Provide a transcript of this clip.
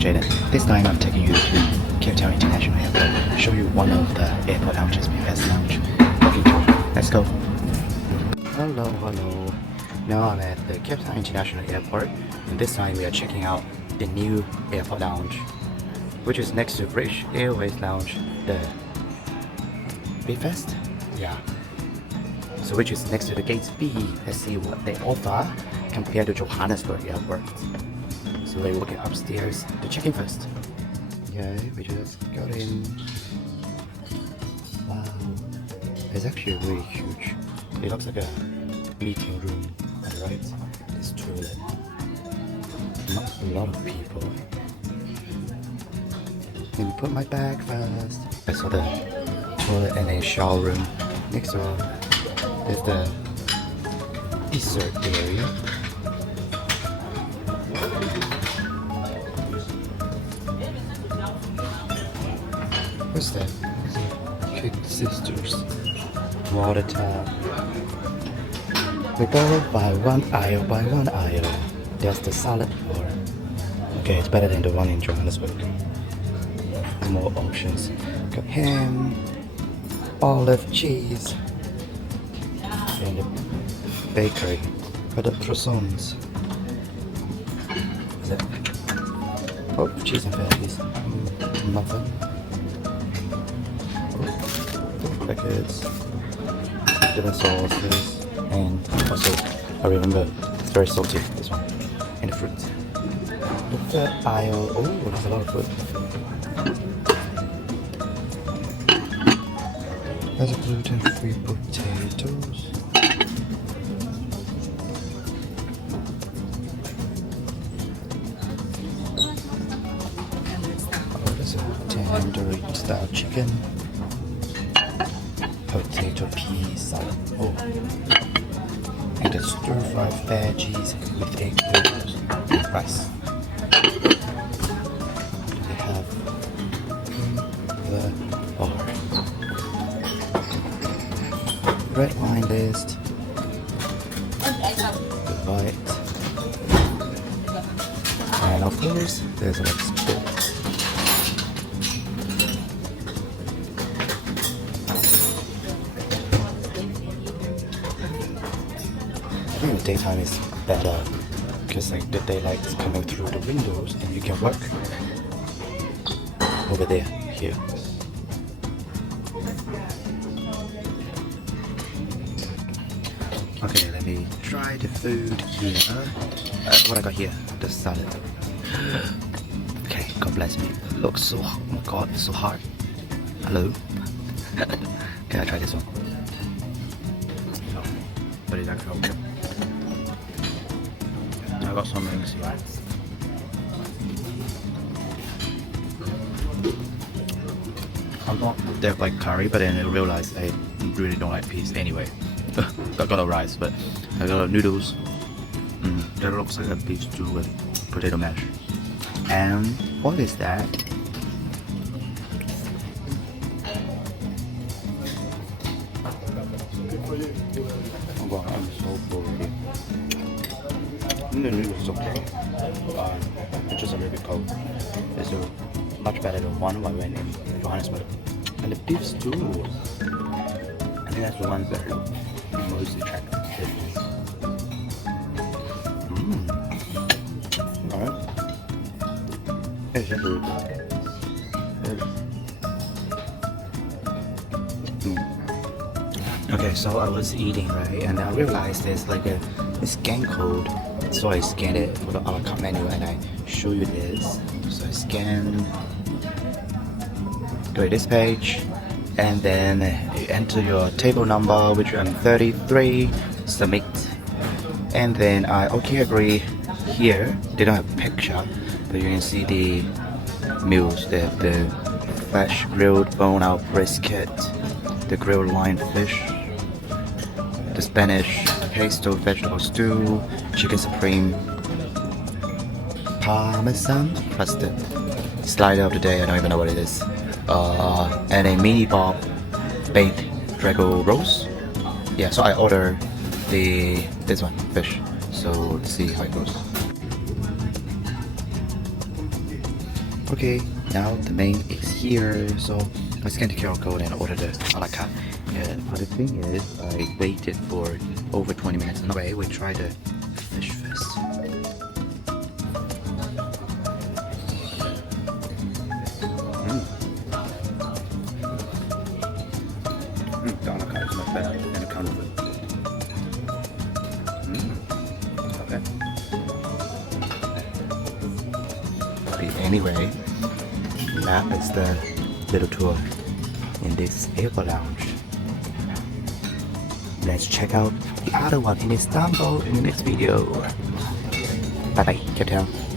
Jaden. This time I'm taking you to Cape Town International Airport to show you one of the airport lounges, Bidvest lounge. Walking tour. Let's go. Hello. Now I'm at the Cape Town International Airport, and this time we are checking out the new airport lounge, which is next to British Airways Lounge, the Bidvest. Yeah. So which is next to the Gate B. Let's see what they offer compared to Johannesburg Airport. So we're walking upstairs to check in first. Yeah, we just got in. Wow, it's actually really huge. It looks like a meeting room on the right. This toilet. Not a lot of people. Let me put my bag first. I saw the toilet and a shower room. Next door, there's the dessert area. What's that? Kid Sisters. Water tap. We go by one aisle. There's the salad bar. Okay, it's better than the one in Johannesburg. There's more options. Got ham, olive cheese, and the bakery. Got the croissants. Is that? Oh, cheese and veggies. Muffin. Packets, different sauces, and also I remember it's very salty, this one, and the fruit. The third aisle, oh, there's a lot of fruit. There's a gluten-free potatoes. Oh, there's a tandoori style chicken. Potato pea salad. Oh. And the stir-fried veggies with egg noodles and rice. They have the bar. Red wine list. The white. And of course, there's a lot of sports. I think the daytime is better because like the daylight is coming through the windows and you can work over there, here. Okay, let me try the food here. What I got here, the salad. Okay, God bless me. It looks so, oh my God, it's so hard. Hello? Can I try this one? What is that called? I got some rings here. I'm not that like curry, but then I realized I really don't like peas anyway. I got a rice, but I got noodles. That looks like a beef stew with potato mash. And what is that? Oh wow, I'm so full already. The noodles is okay. It's just a little bit cold. It's much better than one I went in Johannesburg. And the beef stew, I think that's the one that I most attractive. Alright. It's just really good. Okay, so I was eating, right, and I realized there's like a scan code. So I scanned it for the a la carte menu and I show you this. So I scan, go to this page, and then you enter your table number, which I'm 33, submit, and then I agree. Here they don't have a picture, but you can see the meals. They have the fresh grilled bone-out brisket, the grilled line fish, the Spanish pesto vegetable stew, chicken supreme, parmesan crusted slider of the day, I don't even know what it is, and a mini bob baked drago roast. Yeah, so I ordered this one, fish. So let's see how it goes. Okay, now the main is here, so I scanned the QR code and ordered the a la carte. But the thing is, I waited for over 20 minutes. Anyway, we tried the fish first. The a la carte is much better than the counterfeit. Okay. Anyway, that is the little tour in this airport lounge. Let's check out the other one in Istanbul in the next video. Bye bye. Ciao ciao.